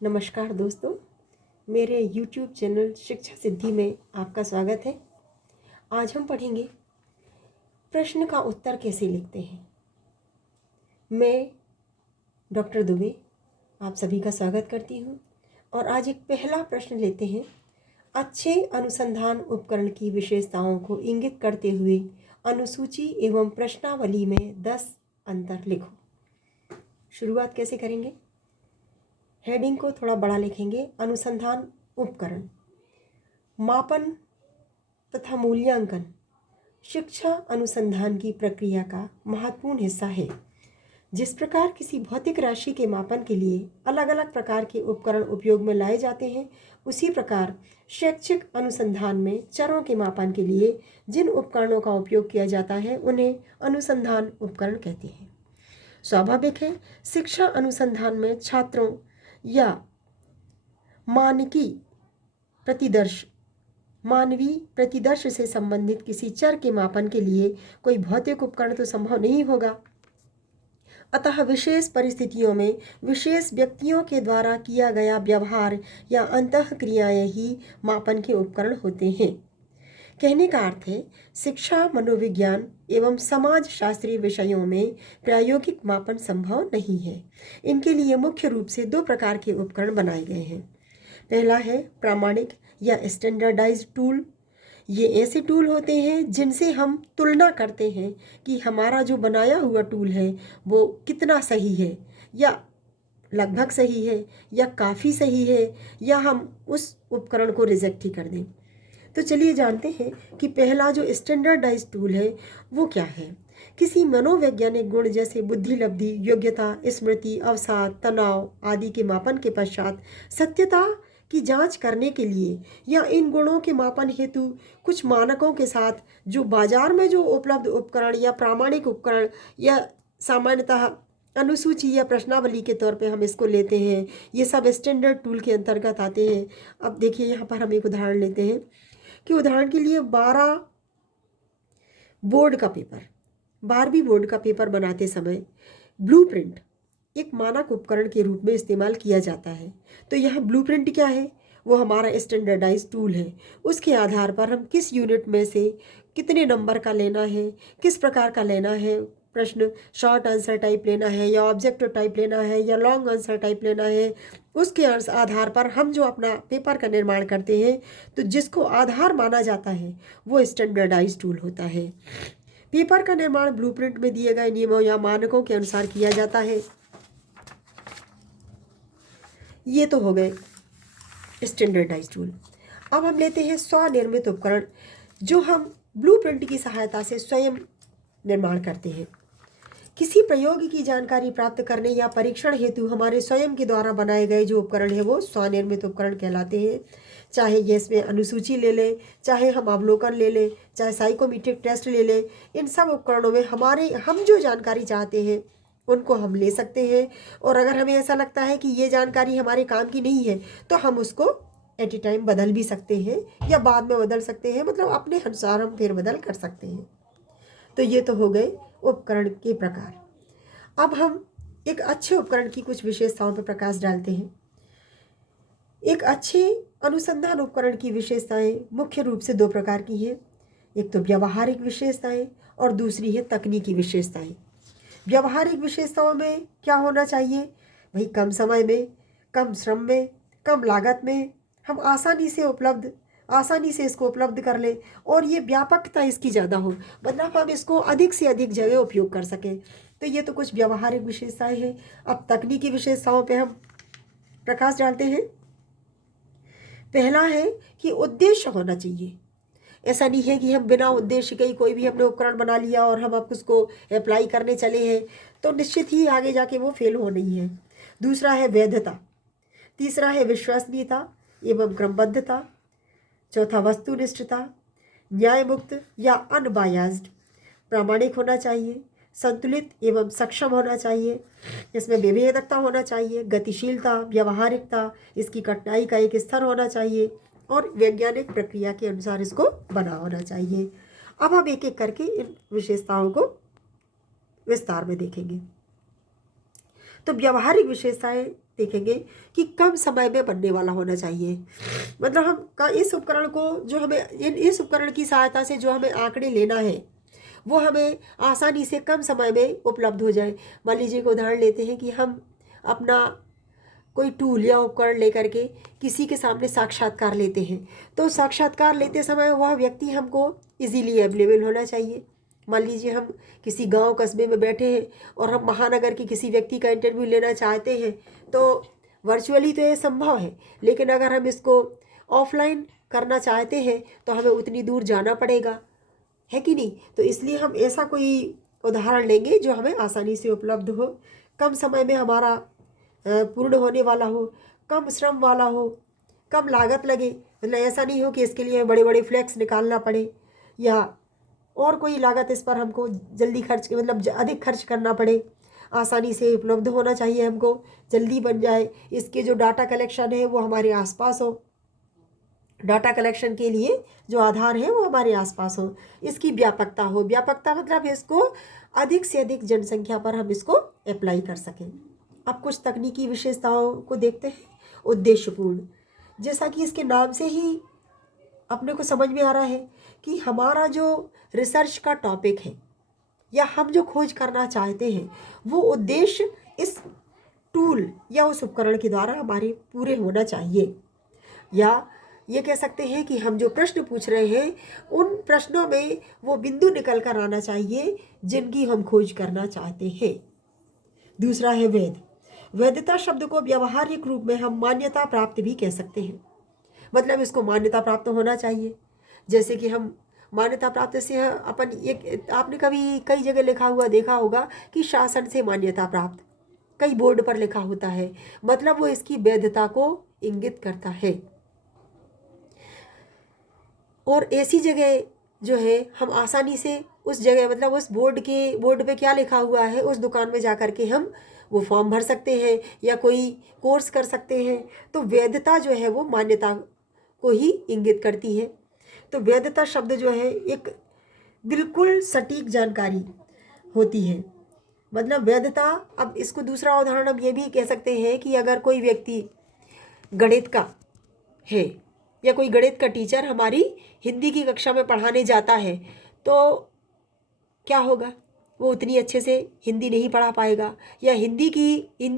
नमस्कार दोस्तों, मेरे YouTube चैनल शिक्षा सिद्धि में आपका स्वागत है। आज हम पढ़ेंगे प्रश्न का उत्तर कैसे लिखते हैं। मैं डॉक्टर दुबे आप सभी का स्वागत करती हूँ और आज एक पहला प्रश्न लेते हैं। अच्छे अनुसंधान उपकरण की विशेषताओं को इंगित करते हुए अनुसूची एवं प्रश्नावली में 10 अंतर लिखो। शुरुआत कैसे करेंगे? हेडिंग को थोड़ा बड़ा लिखेंगे। अनुसंधान उपकरण, मापन तथा मूल्यांकन शिक्षा अनुसंधान की प्रक्रिया का महत्वपूर्ण हिस्सा है। जिस प्रकार किसी भौतिक राशि के मापन के लिए अलग अलग प्रकार के उपकरण उपयोग में लाए जाते हैं, उसी प्रकार शैक्षिक अनुसंधान में चरों के मापन के लिए जिन उपकरणों का उपयोग किया जाता है उन्हें अनुसंधान उपकरण कहते हैं। स्वाभाविक है, शिक्षा अनुसंधान में छात्रों या मानवीय प्रतिदर्श से संबंधित किसी चर के मापन के लिए कोई भौतिक उपकरण तो संभव नहीं होगा। अतः विशेष परिस्थितियों में विशेष व्यक्तियों के द्वारा किया गया व्यवहार या अंतःक्रियाएं ही मापन के उपकरण होते हैं। कहने का अर्थ है, शिक्षा, मनोविज्ञान एवं समाज शास्त्रीय विषयों में प्रायोगिक मापन संभव नहीं है। इनके लिए मुख्य रूप से 2 प्रकार के उपकरण बनाए गए हैं। पहला है प्रामाणिक या स्टैंडर्डाइज्ड टूल। ये ऐसे टूल होते हैं जिनसे हम तुलना करते हैं कि हमारा जो बनाया हुआ टूल है वो कितना सही है, या लगभग सही है, या काफ़ी सही है, या हम उस उपकरण को रिजेक्ट ही कर दें। तो चलिए जानते हैं कि पहला जो स्टैंडर्डाइज टूल है वो क्या है। किसी मनोवैज्ञानिक गुण जैसे बुद्धि लब्धि, योग्यता, स्मृति, अवसाद, तनाव आदि के मापन के पश्चात सत्यता की जांच करने के लिए या इन गुणों के मापन हेतु कुछ मानकों के साथ जो बाजार में जो उपलब्ध उपकरण या प्रामाणिक उपकरण या सामान्यतः अनुसूची या प्रश्नावली के तौर पे हम इसको लेते हैं, ये सब स्टैंडर्ड टूल के अंतर्गत आते हैं। अब देखिए यहाँ पर हम एक उदाहरण लेते हैं कि उदाहरण के लिए 12वीं बोर्ड का पेपर बनाते समय ब्लूप्रिंट एक मानक उपकरण के रूप में इस्तेमाल किया जाता है। तो यह ब्लूप्रिंट क्या है? वो हमारा स्टैंडर्डाइज टूल है। उसके आधार पर हम किस यूनिट में से कितने नंबर का लेना है, किस प्रकार का लेना है, प्रश्न शॉर्ट आंसर टाइप लेना है या ऑब्जेक्टिव टाइप लेना है या लॉन्ग आंसर टाइप लेना है, उसके आधार पर हम जो अपना पेपर का निर्माण करते हैं, तो जिसको आधार माना जाता है वो स्टैंडर्डाइज टूल होता है। पेपर का निर्माण ब्लूप्रिंट में दिए गए नियमों या मानकों के अनुसार किया जाता है। ये तो हो गए स्टैंडर्डाइज टूल। अब हम लेते हैं स्वनिर्मित उपकरण, जो हम ब्लूप्रिंट की सहायता से स्वयं निर्माण करते हैं। किसी प्रयोग की जानकारी प्राप्त करने या परीक्षण हेतु हमारे स्वयं के द्वारा बनाए गए जो उपकरण है वो स्वनिर्मित उपकरण कहलाते हैं। चाहे ये इसमें अनुसूची ले लें, चाहे हम अवलोकन ले लें, चाहे साइकोमेट्रिक टेस्ट ले लें, इन सब उपकरणों में हम जो जानकारी चाहते हैं उनको हम ले सकते हैं। और अगर हमें ऐसा लगता है कि ये जानकारी हमारे काम की नहीं है तो हम उसको एट ए टाइम बदल भी सकते हैं या बाद में बदल सकते हैं, मतलब अपने अनुसार हम फेरबदल कर सकते हैं। तो ये तो हो गए उपकरण के प्रकार। अब हम एक अच्छे उपकरण की कुछ विशेषताओं पर प्रकाश डालते हैं। एक अच्छे अनुसंधान उपकरण की विशेषताएं मुख्य रूप से 2 प्रकार की हैं। एक तो व्यावहारिक विशेषताएं और दूसरी है तकनीकी विशेषताएं। व्यावहारिक विशेषताओं में क्या होना चाहिए? वही कम समय में, कम श्रम में, कम लागत में हम आसानी से इसको उपलब्ध कर लें और ये व्यापकता इसकी ज़्यादा हो, मतलब हम इसको अधिक से अधिक जगह उपयोग कर सकें। तो ये तो कुछ व्यावहारिक विशेषताएं हैं। अब तकनीकी विशेषताओं पे हम प्रकाश डालते हैं। पहला है कि उद्देश्य होना चाहिए। ऐसा नहीं है कि हम बिना उद्देश्य के ही कोई भी हमने उपकरण बना लिया और हम अब उसको अप्लाई करने चले हैं तो निश्चित ही आगे जाके वो फेल होनी है। दूसरा है वैधता। तीसरा है विश्वसनीयता एवं क्रमबद्धता। चौथा वस्तुनिष्ठता, न्याय मुक्त या अनबायास्ड, प्रामाणिक होना चाहिए, संतुलित एवं सक्षम होना चाहिए, इसमें विभेदकता होना चाहिए, गतिशीलता, व्यवहारिकता, इसकी कठिनाई का एक स्तर होना चाहिए और वैज्ञानिक प्रक्रिया के अनुसार इसको बना होना चाहिए। अब हम एक एक करके इन विशेषताओं को विस्तार में देखेंगे। तो व्यावहारिक विशेषताएं देखेंगे कि कम समय में बनने वाला होना चाहिए। मतलब हम इस उपकरण को जो हमें इस उपकरण की सहायता से जो हमें आंकड़े लेना है वो हमें आसानी से कम समय में उपलब्ध हो जाए। मान लीजिए एक उदाहरण लेते हैं कि हम अपना कोई टूल या उपकरण लेकर के किसी के सामने साक्षात्कार लेते हैं, तो साक्षात्कार लेते समय वह व्यक्ति हमको इजीली अवेलेबल होना चाहिए। मान लीजिए हम किसी गांव कस्बे में बैठे हैं और हम महानगर के किसी व्यक्ति का इंटरव्यू लेना चाहते हैं, तो वर्चुअली तो ये संभव है, लेकिन अगर हम इसको ऑफलाइन करना चाहते हैं तो हमें उतनी दूर जाना पड़ेगा, है कि नहीं। तो इसलिए हम ऐसा कोई उदाहरण लेंगे जो हमें आसानी से उपलब्ध हो, कम समय में हमारा पूर्ण होने वाला हो, कम श्रम वाला हो, कम लागत लगे। मतलब ऐसा नहीं हो कि इसके लिए बड़े बड़े फ्लैक्स निकालना पड़े या और कोई लागत इस पर हमको जल्दी खर्च मतलब अधिक खर्च करना पड़े। आसानी से उपलब्ध होना चाहिए, हमको जल्दी बन जाए। इसके जो डाटा कलेक्शन है वो हमारे आसपास हो, डाटा कलेक्शन के लिए जो आधार है वो हमारे आसपास हो। इसकी व्यापकता हो, व्यापकता मतलब इसको अधिक से अधिक जनसंख्या पर हम इसको अप्लाई कर सकें। अब कुछ तकनीकी विशेषताओं को देखते हैं। उद्देश्यपूर्ण, जैसा कि इसके नाम से ही अपने को समझ में आ रहा है कि हमारा जो रिसर्च का टॉपिक है या हम जो खोज करना चाहते हैं वो उद्देश्य इस टूल या उस उपकरण के द्वारा हमारे पूरे होना चाहिए। या ये कह सकते हैं कि हम जो प्रश्न पूछ रहे हैं उन प्रश्नों में वो बिंदु निकल कर आना चाहिए जिनकी हम खोज करना चाहते हैं। दूसरा है वैध। वैधता शब्द को व्यावहारिक रूप में हम मान्यता प्राप्त भी कह सकते हैं। मतलब इसको मान्यता प्राप्त होना चाहिए। जैसे कि हम मान्यता प्राप्त से अपन एक आपने कभी कई जगह लिखा हुआ देखा होगा कि शासन से मान्यता प्राप्त, कई बोर्ड पर लिखा होता है, मतलब वो इसकी वैधता को इंगित करता है। और ऐसी जगह जो है हम आसानी से उस जगह मतलब उस बोर्ड पे क्या लिखा हुआ है उस दुकान में जा कर के हम वो फॉर्म भर सकते हैं या कोई कोर्स कर सकते हैं। तो वैधता जो है वो मान्यता को ही इंगित करती है। तो वैधता शब्द जो है एक बिल्कुल सटीक जानकारी होती है। मतलब वैधता, अब इसको दूसरा उदाहरण हम ये भी कह सकते हैं कि अगर कोई व्यक्ति गणित का है या कोई गणित का टीचर हमारी हिंदी की कक्षा में पढ़ाने जाता है, तो क्या होगा, वो उतनी अच्छे से हिंदी नहीं पढ़ा पाएगा। या हिंदी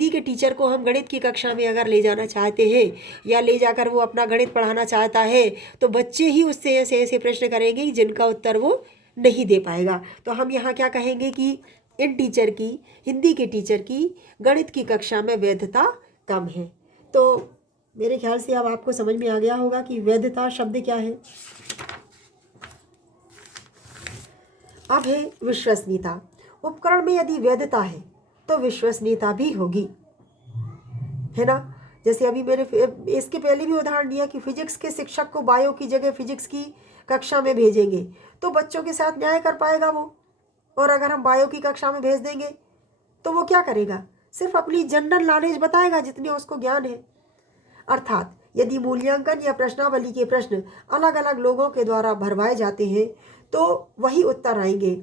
के टीचर को हम गणित की कक्षा में अगर ले जाना चाहते हैं या ले जाकर वो अपना गणित पढ़ाना चाहता है, तो बच्चे ही उससे ऐसे ऐसे प्रश्न करेंगे जिनका उत्तर वो नहीं दे पाएगा। तो हम यहाँ क्या कहेंगे कि हिंदी के टीचर की गणित की कक्षा में वैधता कम है। तो मेरे ख्याल से अब आपको समझ में आ गया होगा कि वैधता शब्द क्या है। अब है विश्वसनीयता। उपकरण में यदि वैधता है तो विश्वसनीयता भी होगी, है ना। जैसे अभी मैंने इसके पहले भी उदाहरण दिया कि फिजिक्स के शिक्षक को बायो की जगह फिजिक्स की कक्षा में भेजेंगे तो बच्चों के साथ न्याय कर पाएगा वो। और अगर हम बायो की कक्षा में भेज देंगे तो वो क्या करेगा, सिर्फ अपनी जनरल नॉलेज बताएगा जितने उसको ज्ञान है। अर्थात यदि मूल्यांकन या प्रश्नावली के प्रश्न अलग अलग लोगों के द्वारा भरवाए जाते हैं तो वही उत्तर आएंगे।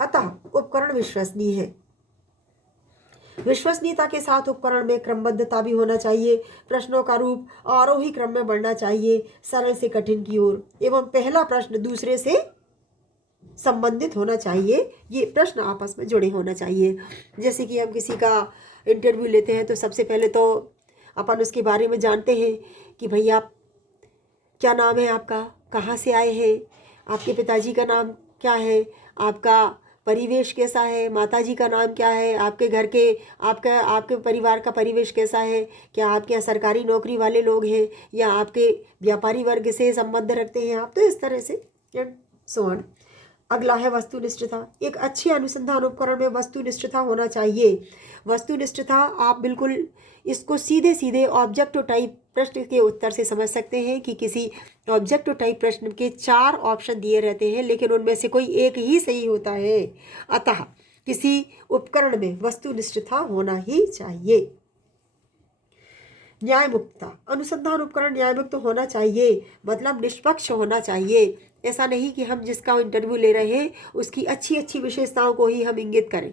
अतः उपकरण विश्वसनीय है। विश्वसनीयता के साथ उपकरण में क्रमबद्धता भी होना चाहिए। प्रश्नों का रूप आरोही क्रम में बढ़ना चाहिए, सरल से कठिन की ओर, एवं पहला प्रश्न दूसरे से संबंधित होना चाहिए। ये प्रश्न आपस में जुड़े होना चाहिए। जैसे कि हम किसी का इंटरव्यू लेते हैं तो सबसे पहले तो अपन उसके बारे में जानते हैं कि भाई आप क्या नाम है आपका, कहाँ से आए हैं, आपके पिताजी का नाम क्या है, आपका परिवेश कैसा है, माताजी का नाम क्या है, आपके घर के आपके परिवार का परिवेश कैसा है, क्या आपके यहाँ सरकारी नौकरी वाले लोग हैं या आपके व्यापारी वर्ग से संबंध रखते हैं आप। तो इस तरह से एंड सो ऑन। अगला है वस्तुनिष्ठता। एक अच्छे अनुसंधान उपकरण में वस्तुनिष्ठता होना चाहिए। वस्तुनिष्ठता आप बिल्कुल इसको सीधे सीधे ऑब्जेक्टिव टाइप प्रश्न के उत्तर से समझ सकते हैं कि किसी ऑब्जेक्टिव टाइप प्रश्न के 4 ऑप्शन दिए रहते हैं लेकिन उनमें से कोई एक ही सही होता है। अतः किसी उपकरण में वस्तुनिष्ठता होना ही चाहिए। न्यायमुक्तता। अनुसंधान उपकरण न्यायमुक्त होना चाहिए, मतलब निष्पक्ष होना चाहिए। ऐसा नहीं कि हम जिसका इंटरव्यू ले रहे हैं उसकी अच्छी अच्छी विशेषताओं को ही हम इंगित करें।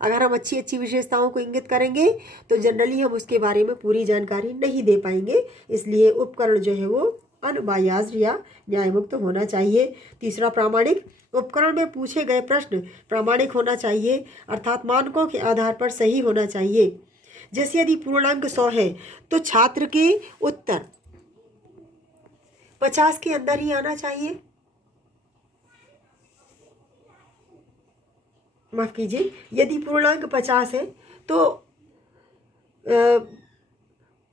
अगर हम अच्छी अच्छी विशेषताओं को इंगित करेंगे तो जनरली हम उसके बारे में पूरी जानकारी नहीं दे पाएंगे। इसलिए उपकरण जो है वो अनबायास्ड या न्यायमुक्त होना चाहिए। तीसरा, प्रामाणिक। उपकरण में पूछे गए प्रश्न प्रामाणिक होना चाहिए, अर्थात मानकों के आधार पर सही होना चाहिए। जैसे यदि पूर्णांक 100 है तो छात्र के उत्तर 50 के अंदर ही आना चाहिए। माफ कीजिए, यदि पूर्णांक 50 है तो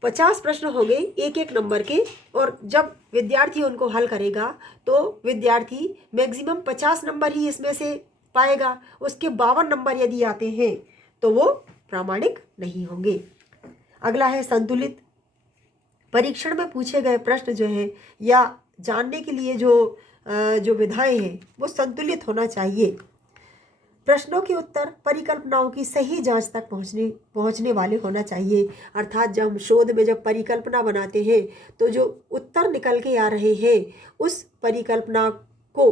50 प्रश्न हो गए एक एक नंबर के, और जब विद्यार्थी उनको हल करेगा तो विद्यार्थी मैक्सिमम 50 नंबर ही इसमें से पाएगा। उसके 52 नंबर यदि आते हैं तो वो प्रामाणिक नहीं होंगे। अगला है संतुलित। परीक्षण में पूछे गए प्रश्न जो है या जानने के लिए जो विधाएं हैं वो संतुलित होना चाहिए। प्रश्नों के उत्तर परिकल्पनाओं की सही जांच तक पहुंचने वाले होना चाहिए। अर्थात जब हम शोध में जब परिकल्पना बनाते हैं तो जो उत्तर निकल के आ रहे हैं उस परिकल्पना को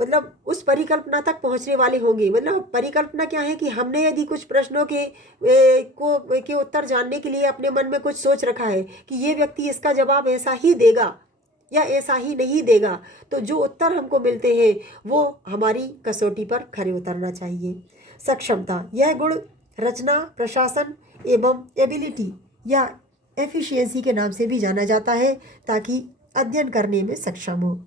मतलब उस परिकल्पना तक पहुंचने वाले होंगे। मतलब परिकल्पना क्या है कि हमने यदि कुछ प्रश्नों के उत्तर जानने के लिए अपने मन में कुछ सोच रखा है कि ये व्यक्ति इसका जवाब ऐसा ही देगा या ऐसा ही नहीं देगा, तो जो उत्तर हमको मिलते हैं वो हमारी कसौटी पर खरे उतरना चाहिए। सक्षमता, यह गुण रचना, प्रशासन एवं एबिलिटी या एफिशिएंसी के नाम से भी जाना जाता है ताकि अध्ययन करने में सक्षम हो।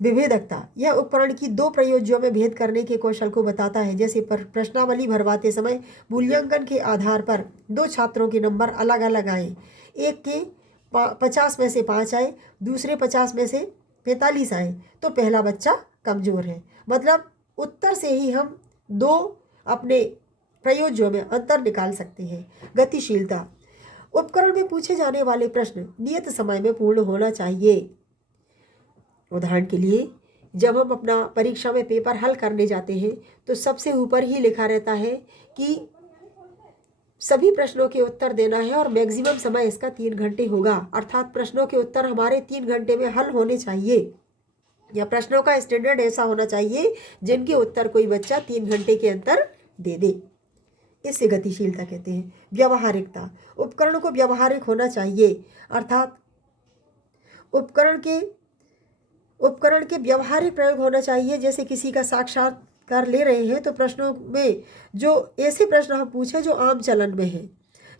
विभेदकता, यह उपकरण की दो प्रयोज्यों में भेद करने के कौशल को बताता है। जैसे प्रश्नावली भरवाते समय मूल्यांकन के आधार पर दो छात्रों के नंबर अलग अलग आए, एक के 50 में से 5 आए, दूसरे 50 में से 45 आए, तो पहला बच्चा कमज़ोर है। मतलब उत्तर से ही हम दो अपने प्रयोज्यों में अंतर निकाल सकते हैं। गतिशीलता, उपकरण में पूछे जाने वाले प्रश्न नियत समय में पूर्ण होना चाहिए। उदाहरण के लिए जब हम अपना परीक्षा में पेपर हल करने जाते हैं तो सबसे ऊपर ही लिखा रहता है कि सभी प्रश्नों के उत्तर देना है और मैक्सिमम समय इसका 3 घंटे होगा। अर्थात प्रश्नों के उत्तर हमारे 3 घंटे में हल होने चाहिए, या प्रश्नों का स्टैंडर्ड ऐसा होना चाहिए जिनके उत्तर कोई बच्चा 3 घंटे के अंदर दे दे। इसे गतिशीलता कहते हैं। व्यावहारिकता, उपकरण को व्यावहारिक होना चाहिए, अर्थात उपकरण के व्यावहारिक प्रयोग होना चाहिए। जैसे किसी का साक्षात्कार ले रहे हैं तो प्रश्नों में जो ऐसे प्रश्न हम पूछे जो आम चलन में है,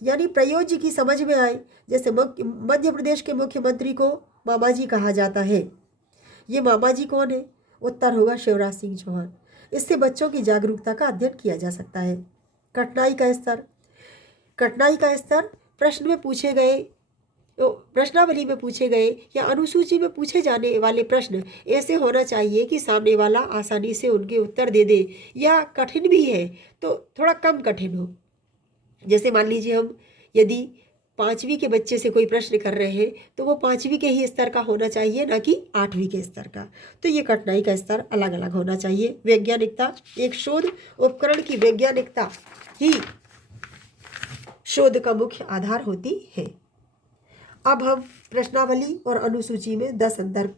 यानी प्रयोज्य की समझ में आए। जैसे मध्य प्रदेश के मुख्यमंत्री को मामा जी कहा जाता है। ये मामा जी कौन है? उत्तर होगा शिवराज सिंह चौहान। इससे बच्चों की जागरूकता का अध्ययन किया जा सकता है। कठिनाई का स्तर प्रश्न में पूछे गए, प्रश्नावली में पूछे गए या अनुसूची में पूछे जाने वाले प्रश्न ऐसे होना चाहिए कि सामने वाला आसानी से उनके उत्तर दे दे, या कठिन भी है तो थोड़ा कम कठिन हो। जैसे मान लीजिए हम यदि 5वीं के बच्चे से कोई प्रश्न कर रहे हैं तो वो 5वीं के ही स्तर का होना चाहिए, ना कि 8वीं के स्तर का। तो ये कठिनाई का स्तर अलग अलग होना चाहिए। वैज्ञानिकता, एक शोध उपकरण की वैज्ञानिकता ही शोध का मुख्य आधार होती है। अब हम प्रश्नावली और अनुसूची में 10 अंतर